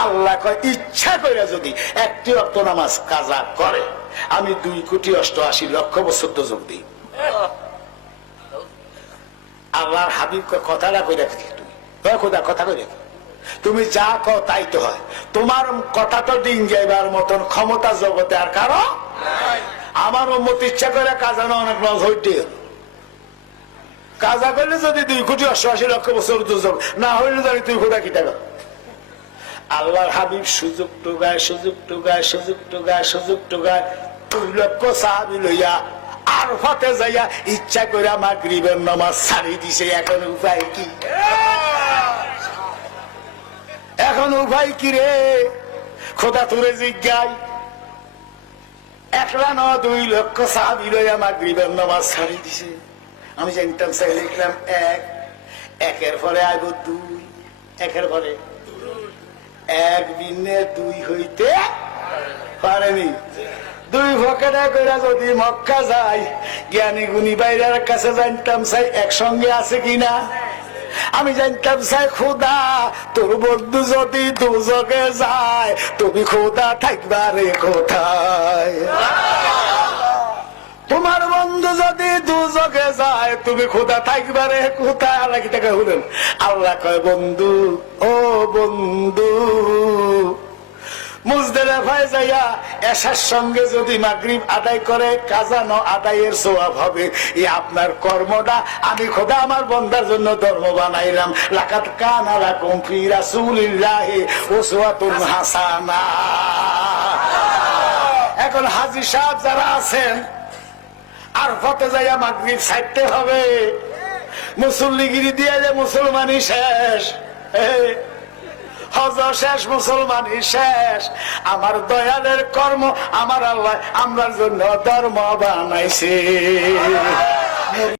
আল্লাহ কয় ইচ্ছা করে যদি একটি ওয়াক্ত নামাজ কাজা করে আমি 2,88,00,000 বছর দোজখ দিই। আল্লাহর হাবিব কথাটা কই রাখছি, তুমি খোদা কথা কই রাখি, তুমি যা কও তাই তো হয়। তোমার কথা তো ডিং যাইবার মতন ক্ষমতা জগতে আর কারো। আমার উম্মত ইচ্ছা করে কাজা না অনেক লস হইতে কাজা করলে যদি 2,88,00,000 বছর দোজখ না হইলে জানি তুই খোদা কি টাকা। আল্লাহর হাবিব সুযোগ টুগায় সুযোগ টুগায় সুযোগ টুগায় সুযোগ টুগায় 2,00,000 সাহাবী লইয়া আরফাতে যাইয়া ইচ্ছা করে মাগরিবের নামাজ ছাড়ি দিছে। এখন উপায় কি? এখন উপায় কি রে খোদা তোরে জিজ্ঞায়? একলা না 2,00,000 সাহাবী লইয়া মাগরিবের নামাজ ছাড়ি দিছে। আমি জানতাম চাই লিখলাম একের পরে আইব 2, একের পরে 1 বিনে 2 হইতে পারেনি। 2 পকেটে করে যদি মক্কা যায় জ্ঞানী গুণী বাইরের কাছে জানতাম চাই একসঙ্গে আছে কিনা। আমি জানতাম চাই খোদা তোর বন্ধু যদি দুজকে যায় তুমি খোদা থাকবারে কোথায়? তোমার বন্ধু যদি দুজকে যায় তুমি খোদা থাকবারে কোথায়? আল্লাহ কি টাকা হলেন? আল্লাহ কয় বন্ধু, ও বন্ধু, মুজদালিফায় যাইয়া এশার সঙ্গে যদি মাগরিব আদায় করে কাজা ন আদায়ের সওয়াব হবে। এই আপনার কর্মটা আমি খোদা আমার বান্দার জন্য ধর্ম বানাইলাম। লাকাদ কানা লাকুম ফি রাসূলিল্লাহি উসওয়াতুন হাসানা। এখন হাজী সাহেব যারা আছেন আরফাতে যাইয়া মাগরিব ছাড়তে হবে। মুসল্লিগিরি দিয়ে যে মুসলমানই শেষ, হজ শেষ, মুসলমানই শেষ। আমার দয়ালের কর্ম আমার আল্লাহ আমরার জন্য ধর্ম বানাইছে।